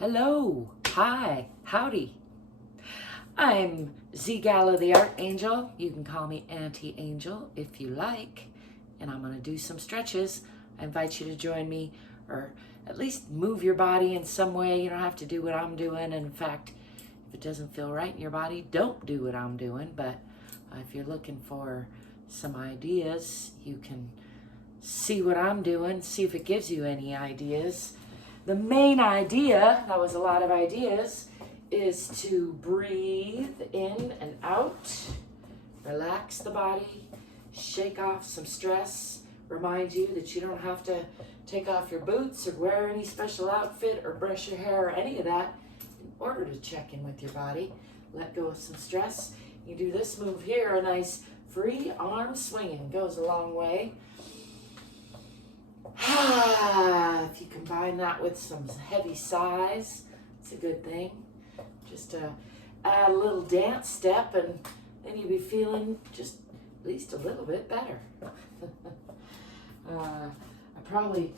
Hello, hi, howdy. I'm ZGALA the Art Angel. You can call me Auntie Angel if you like. And I'm going to do some stretches. I invite you to join me, or at least move your body in some way. You don't have to do what I'm doing. And in fact, if it doesn't feel right in your body, don't do what I'm doing. But if you're looking for some ideas, you can see what I'm doing, see if it gives you any ideas. The main idea, that was a lot of ideas, is to breathe in and out, relax the body, shake off some stress, remind you that you don't have to take off your boots or wear any special outfit or brush your hair or any of that in order to check in with your body. Let go of some stress. You do this move here, a nice free arm swinging, goes a long way. If you combine that with some heavy sighs, it's a good thing. Just add a little dance step and then you'll be feeling just at least a little bit better. I probably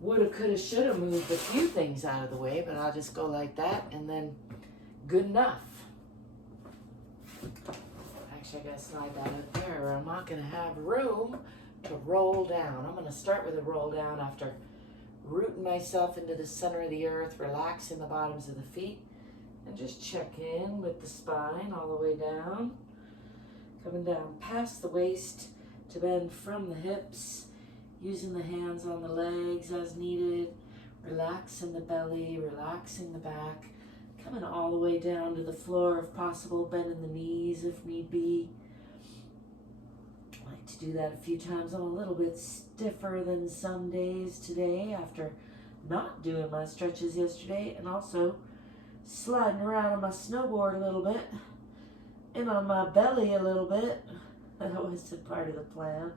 woulda, coulda, shoulda moved a few things out of the way, but I'll just go like that and then good enough. Actually, I gotta slide that up there or I'm not gonna have room to roll down. I'm going to start with a roll down after rooting myself into the center of the earth, relaxing the bottoms of the feet, and just check in with the spine all the way down. Coming down past the waist to bend from the hips, using the hands on the legs as needed, relaxing the belly, relaxing the back, coming all the way down to the floor if possible, bending the knees if need be. To do that a few times. I'm a little bit stiffer than some days today after not doing my stretches yesterday, and also sliding around on my snowboard a little bit and on my belly a little bit. That wasn't part of the plan.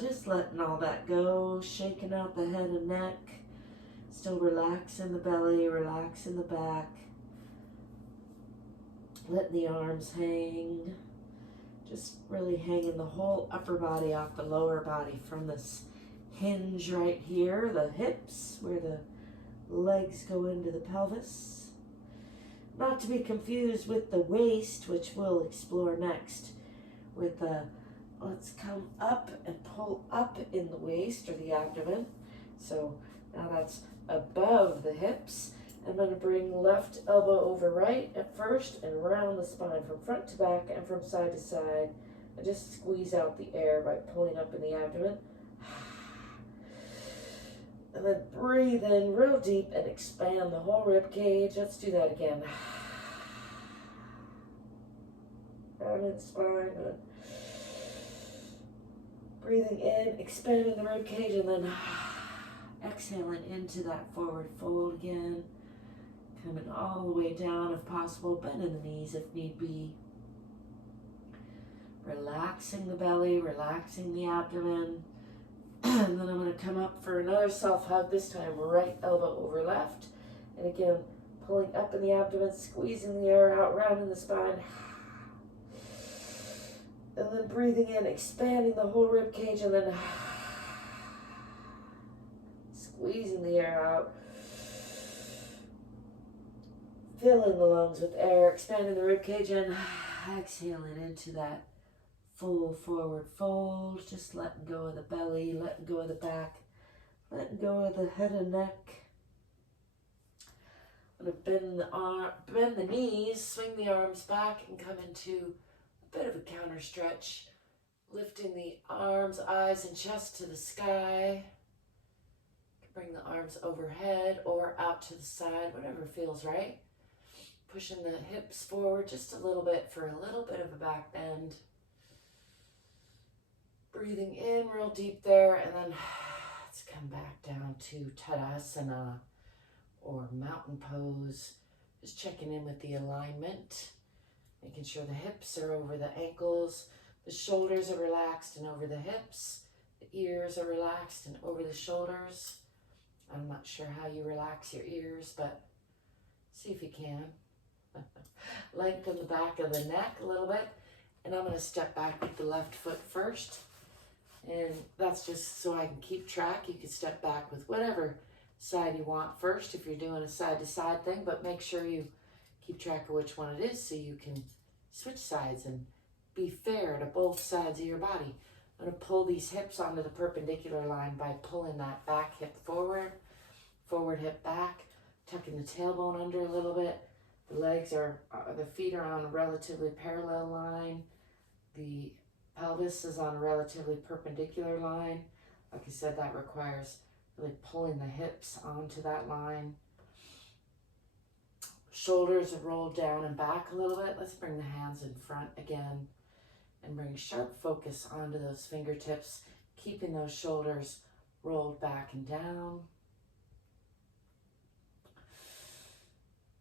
Just letting all that go, shaking out the head and neck, still relaxing the belly, relaxing the back, letting the arms hang. Just really hanging the whole upper body off the lower body from this hinge right here, the hips, where the legs go into the pelvis. Not to be confused with the waist, which we'll explore next, with the, let's come up and pull up in the waist or the abdomen. So now that's above the hips. I'm going to bring left elbow over right at first and round the spine from front to back and from side to side. And just squeeze out the air by pulling up in the abdomen. And then breathe in real deep and expand the whole rib cage. Let's do that again. Rounding the spine. Breathing in, expanding the rib cage, and then exhaling into that forward fold again. Coming all the way down if possible, bending the knees if need be. Relaxing the belly, relaxing the abdomen. And then I'm going to come up for another self-hug, this time right elbow over left. And again, pulling up in the abdomen, squeezing the air out, rounding the spine. And then breathing in, expanding the whole rib cage, and then squeezing the air out. Filling the lungs with air, expanding the rib cage, and exhaling into that full forward fold. Just letting go of the belly, letting go of the back, letting go of the head and neck. I'm going to bend the knees, swing the arms back, and come into a bit of a counter stretch. Lifting the arms, eyes, and chest to the sky. Bring the arms overhead or out to the side, whatever feels right. Pushing the hips forward just a little bit for a little bit of a back bend. Breathing in real deep there, and then let's come back down to Tadasana or mountain pose. Just checking in with the alignment, making sure the hips are over the ankles, the shoulders are relaxed and over the hips, the ears are relaxed and over the shoulders. I'm not sure how you relax your ears, but see if you can. Lengthen the back of the neck a little bit, and I'm going to step back with the left foot first, and that's just so I can keep track. You can step back with whatever side you want first if you're doing a side-to-side thing, but make sure you keep track of which one it is so you can switch sides and be fair to both sides of your body. I'm going to pull these hips onto the perpendicular line by pulling that back hip forward, forward hip back, tucking the tailbone under a little bit. The legs are, the feet are on a relatively parallel line. The pelvis is on a relatively perpendicular line. Like I said, that requires really pulling the hips onto that line. Shoulders are rolled down and back a little bit. Let's bring the hands in front again and bring sharp focus onto those fingertips, keeping those shoulders rolled back and down.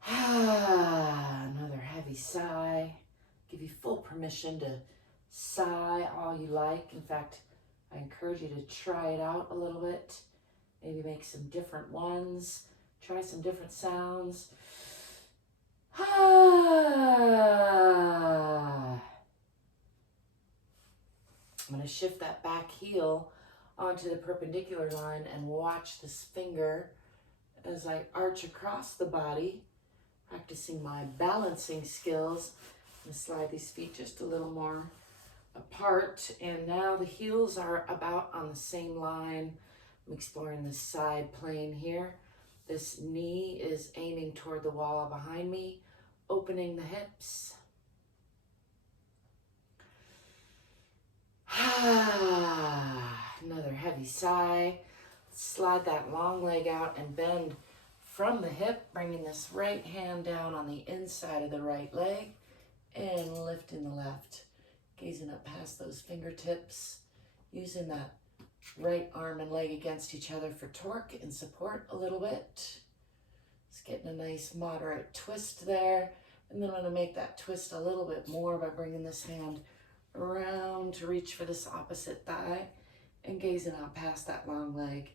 Another heavy sigh. Give you full permission to sigh all you like. In fact, I encourage you to try it out a little bit. Maybe make some different ones. Try some different sounds. I'm going to shift that back heel onto the perpendicular line and watch this finger as I arch across the body, practicing my balancing skills. I'm going to slide these feet just a little more apart, and now the heels are about on the same line. I'm exploring this side plane here. This knee is aiming toward the wall behind me, opening the hips. Another heavy sigh. Slide that long leg out and bend from the hip, bringing this right hand down on the inside of the right leg and lifting the left. Gazing up past those fingertips, using that right arm and leg against each other for torque and support a little bit. Just getting a nice moderate twist there. And then I'm going to make that twist a little bit more by bringing this hand around to reach for this opposite thigh and gazing out past that long leg.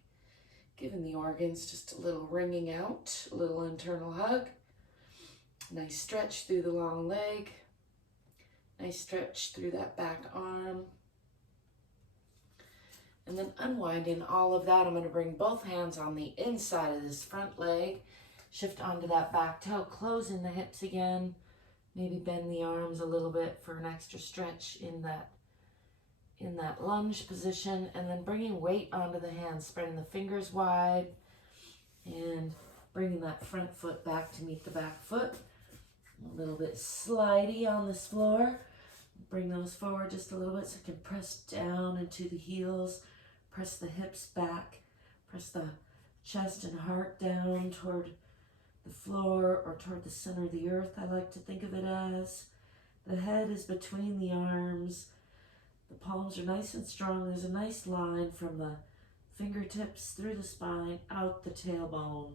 Giving the organs just a little wringing out, a little internal hug. Nice stretch through the long leg. Nice stretch through that back arm. And then unwinding all of that, I'm going to bring both hands on the inside of this front leg. Shift onto that back toe, closing the hips again. Maybe bend the arms a little bit for an extra stretch in that lunge position. And then bringing weight onto the hands, spreading the fingers wide and bringing that front foot back to meet the back foot. A little bit slidey on this floor. Bring those forward just a little bit so I can press down into the heels, press the hips back, press the chest and heart down toward the floor or toward the center of the earth, I like to think of it as. The head is between the arms. The palms are nice and strong. There's a nice line from the fingertips through the spine, out the tailbone.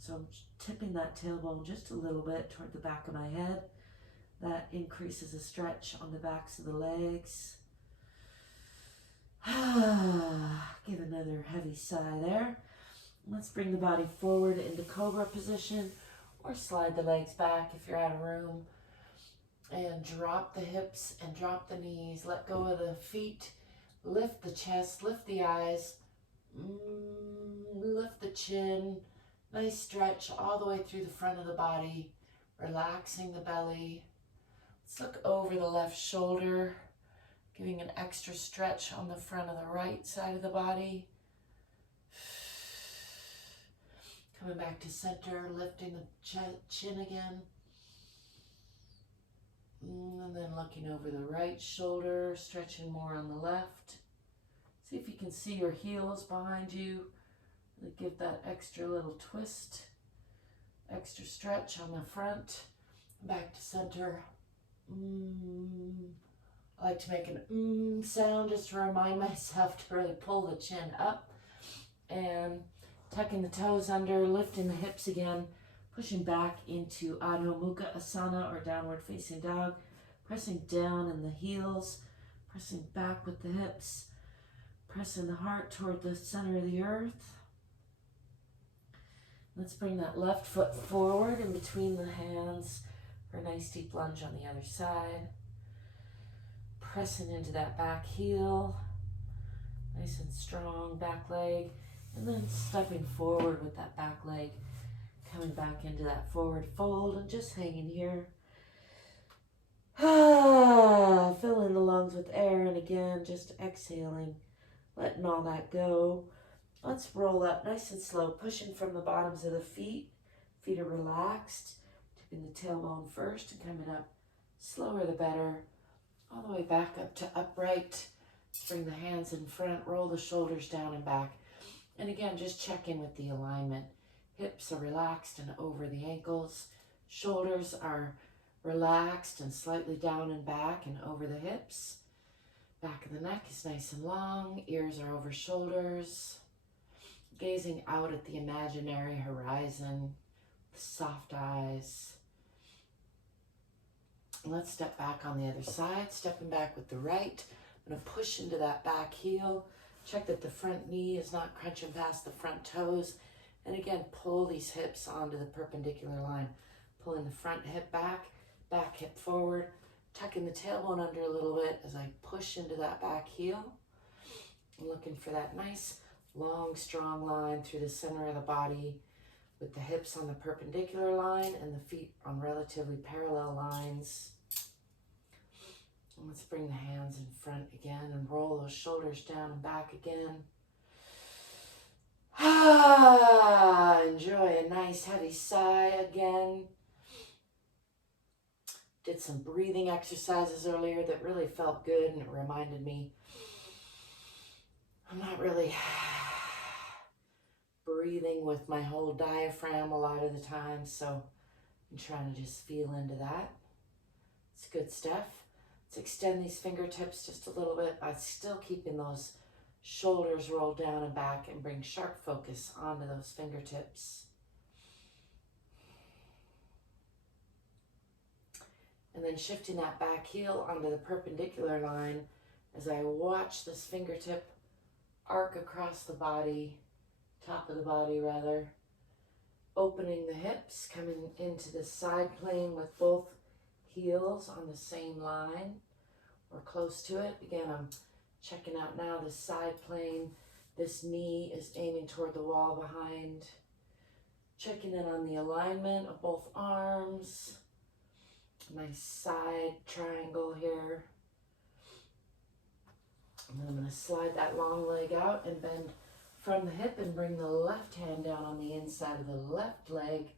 So I'm tipping that tailbone just a little bit toward the back of my head. That increases the stretch on the backs of the legs. Give another heavy sigh there. Let's bring the body forward into cobra position or slide the legs back if you're out of room. And drop the hips and drop the knees. Let go of the feet. Lift the chest, lift the eyes. Lift the chin. Nice stretch all the way through the front of the body. Relaxing the belly. Let's look over the left shoulder, giving an extra stretch on the front of the right side of the body. Coming back to center, lifting the chin again. And then looking over the right shoulder, stretching more on the left. See if you can see your heels behind you. Give that extra little twist, extra stretch on the front. Back to center. I like to make an sound just to remind myself to really pull the chin up and tucking the toes under, lifting the hips again, pushing back into Adho Mukha Asana or downward facing dog, pressing down in the heels, pressing back with the hips, pressing the heart toward the center of the earth. Let's bring that left foot forward in between the hands for a nice deep lunge on the other side. Pressing into that back heel, nice and strong back leg. And then stepping forward with that back leg, coming back into that forward fold and just hanging here. Filling the lungs with air, and again, just exhaling, letting all that go. Let's roll up nice and slow, pushing from the bottoms of the feet. Feet are relaxed, tipping the tailbone first and coming up slower the better, all the way back up to upright. Bring the hands in front, roll the shoulders down and back. And again, just check in with the alignment. Hips are relaxed and over the ankles. Shoulders are relaxed and slightly down and back and over the hips. Back of the neck is nice and long. Ears are over shoulders. Gazing out at the imaginary horizon with soft eyes. Let's step back on the other side. Stepping back with the right. I'm going to push into that back heel. Check that the front knee is not crunching past the front toes. And again, pull these hips onto the perpendicular line. Pulling the front hip back hip forward, tucking the tailbone under a little bit as I push into that back heel. I'm looking for that nice, long, strong line through the center of the body with the hips on the perpendicular line and the feet on relatively parallel lines. And let's bring the hands in front again and roll those shoulders down and back again. Enjoy a nice heavy sigh again. Did some breathing exercises earlier that really felt good, and it reminded me I'm not really breathing with my whole diaphragm a lot of the time, so I'm trying to just feel into that. It's good stuff. Let's extend these fingertips just a little bit by still keeping those shoulders rolled down and back, and bring sharp focus onto those fingertips. And then shifting that back heel onto the perpendicular line as I watch this fingertip arc across the body, top of the body rather. Opening the hips, coming into the side plane with both heels on the same line or close to it. Again, I'm checking out now the side plane. This knee is aiming toward the wall behind. Checking in on the alignment of both arms. Nice side triangle here. And then I'm going to slide that long leg out and bend from the hip and bring the left hand down on the inside of the left leg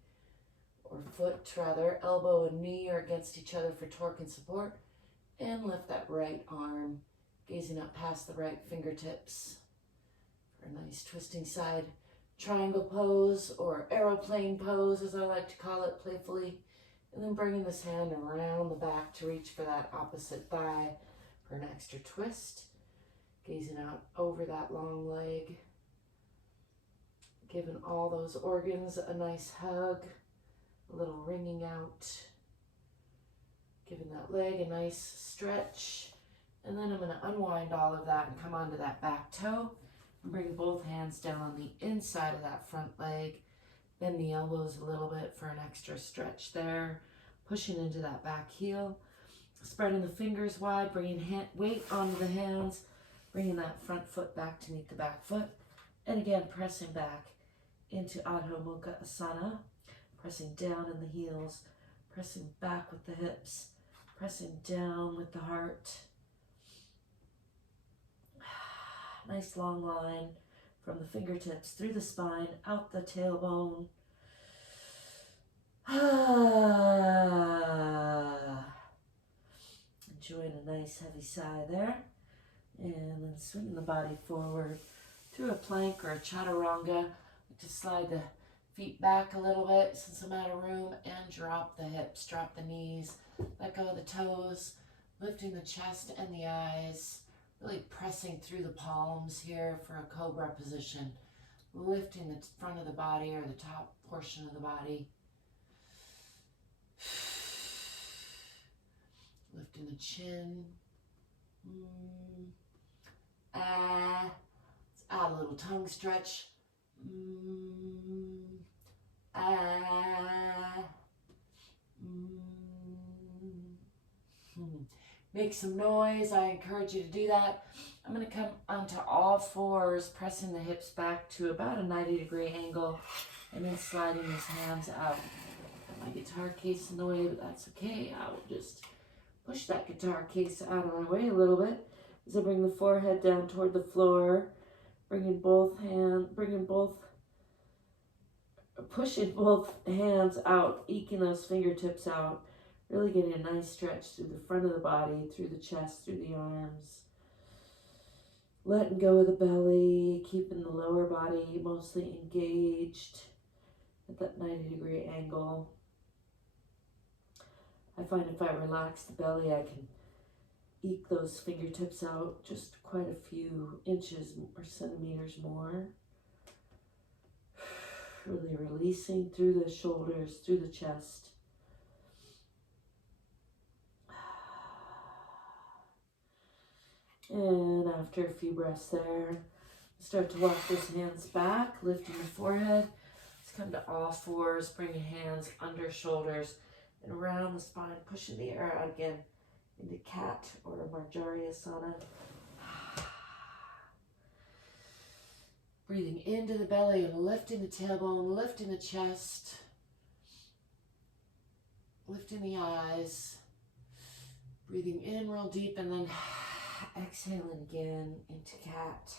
or foot rather. Elbow and knee are against each other for torque and support. And lift that right arm, gazing up past the right fingertips for a nice twisting side triangle pose, or aeroplane pose as I like to call it playfully. And then bringing this hand around the back to reach for that opposite thigh for an extra twist. Gazing out over that long leg. Giving all those organs a nice hug, a little wringing out. Giving that leg a nice stretch. And then I'm going to unwind all of that and come onto that back toe. And bring both hands down on the inside of that front leg. Bend the elbows a little bit for an extra stretch there. Pushing into that back heel. Spreading the fingers wide, bringing weight onto the hands. Bringing that front foot back to meet the back foot. And again, pressing back into Adho Mukha Asana. Pressing down in the heels. Pressing back with the hips. Pressing down with the heart. Nice long line from the fingertips through the spine, out the tailbone. Enjoying a nice heavy sigh there. And then swinging the body forward through a plank or a chaturanga. Just slide the feet back a little bit since I'm out of room, and drop the hips, drop the knees, let go of the toes, lifting the chest and the eyes, really pressing through the palms here for a cobra position, lifting the front of the body or the top portion of the body, lifting the chin. Let's add a little tongue stretch. Make some noise. I encourage you to do that. I'm going to come onto all fours, pressing the hips back to about a 90-degree angle, and then sliding these hands out. My guitar case in the way, but that's okay. I will just push that guitar case out of my way a little bit as I bring the forehead down toward the floor, pushing both hands out, eking those fingertips out, really getting a nice stretch through the front of the body, through the chest, through the arms. Letting go of the belly, keeping the lower body mostly engaged at that 90-degree angle. I find if I relax the belly, I can eke those fingertips out just quite a few inches or centimeters more. Really releasing through the shoulders, through the chest. And after a few breaths there, start to walk those hands back, lifting the forehead. Let's come to all fours, bring your hands under shoulders and around the spine, pushing the air out again into cat or Marjariasana. Breathing into the belly and lifting the tailbone, lifting the chest, lifting the eyes. Breathing in real deep and then exhaling again into cat.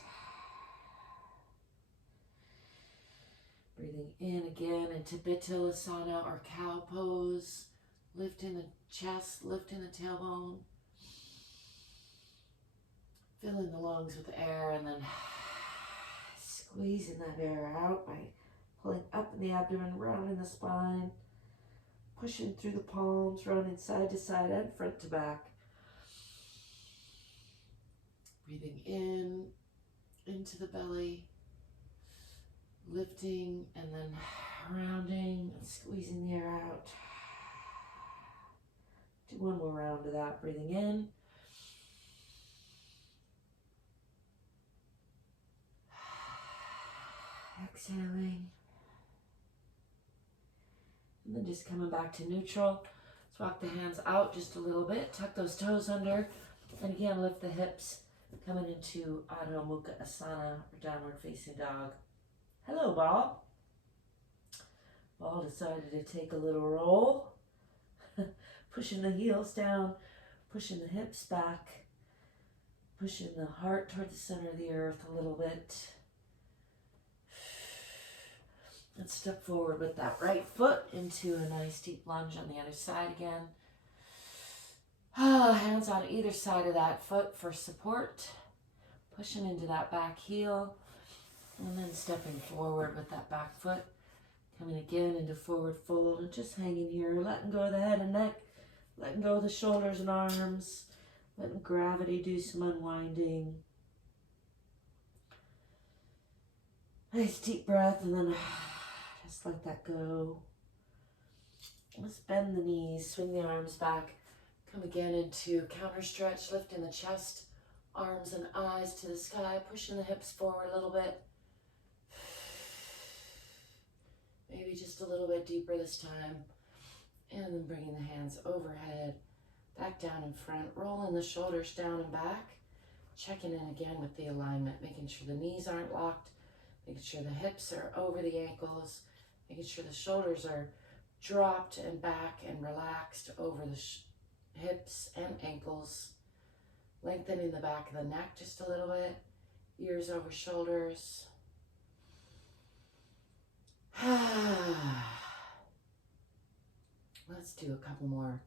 Breathing in again into Bittilasana or cow pose. Lifting the chest, lifting the tailbone. Filling the lungs with air and then squeezing that air out by pulling up in the abdomen, rounding the spine. Pushing through the palms, rounding side to side and front to back. Breathing in, into the belly, lifting and then rounding and squeezing the air out. Do one more round of that, breathing in. Exhaling. And then just coming back to neutral. Let's walk the hands out just a little bit, tuck those toes under, and again lift the hips, coming into Adho Mukha Asana, or downward facing dog. Hello, Ball. Ball decided to take a little roll, pushing the heels down, pushing the hips back, pushing the heart toward the center of the earth a little bit. And step forward with that right foot into a nice deep lunge on the other side again. Hands on either side of that foot for support. Pushing into that back heel. And then stepping forward with that back foot. Coming again into forward fold and just hanging here. Letting go of the head and neck. Letting go of the shoulders and arms. Letting gravity do some unwinding. Nice deep breath and then just let that go. Let's bend the knees, swing the arms back. Come again into counter stretch, lifting the chest, arms and eyes to the sky, pushing the hips forward a little bit. Maybe just a little bit deeper this time. And then bringing the hands overhead, back down in front, rolling the shoulders down and back. Checking in again with the alignment, making sure the knees aren't locked, making sure the hips are over the ankles, making sure the shoulders are dropped and back and relaxed over the hips and ankles. Lengthening the back of the neck just a little bit, ears over shoulders. Let's do a couple more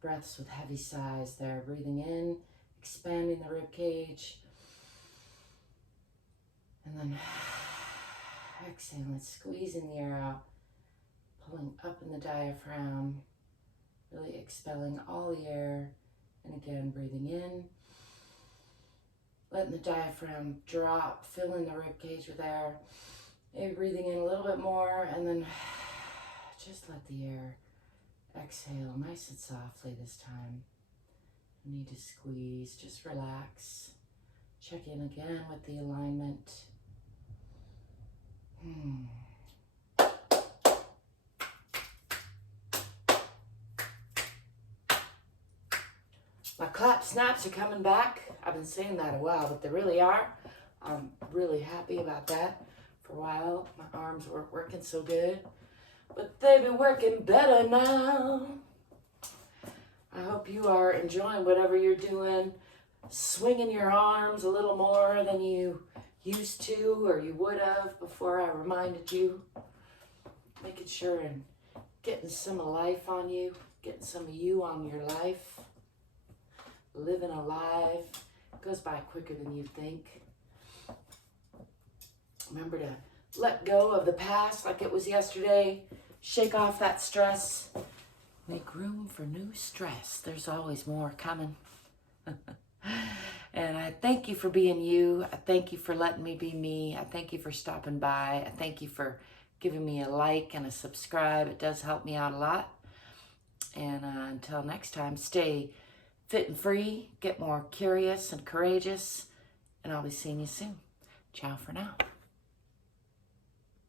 breaths with heavy sighs there. Breathing in, expanding the rib cage. And then exhaling, squeezing the air out, pulling up in the diaphragm, really expelling all the air. And again, breathing in, letting the diaphragm drop, filling the rib cage with air. Maybe breathing in a little bit more, and then just let the air exhale nice and softly this time. No need to squeeze, just relax. Check in again with the alignment. My clap snaps are coming back. I've been saying that a while, but they really are. I'm really happy about that. For a while, my arms weren't working so good, but they've been working better now. I hope you are enjoying whatever you're doing, swinging your arms a little more than you used to or you would have before I reminded you. Making sure and getting some of life on you, getting some of you on your life. Living alive. It goes by quicker than you think. Remember to let go of the past like it was yesterday. Shake off that stress. Make room for new stress. There's always more coming. And I thank you for being you. I thank you for letting me be me. I thank you for stopping by. I thank you for giving me a like and a subscribe. It does help me out a lot. And until next time, stay fit and free, get more curious and courageous, and I'll be seeing you soon. Ciao for now.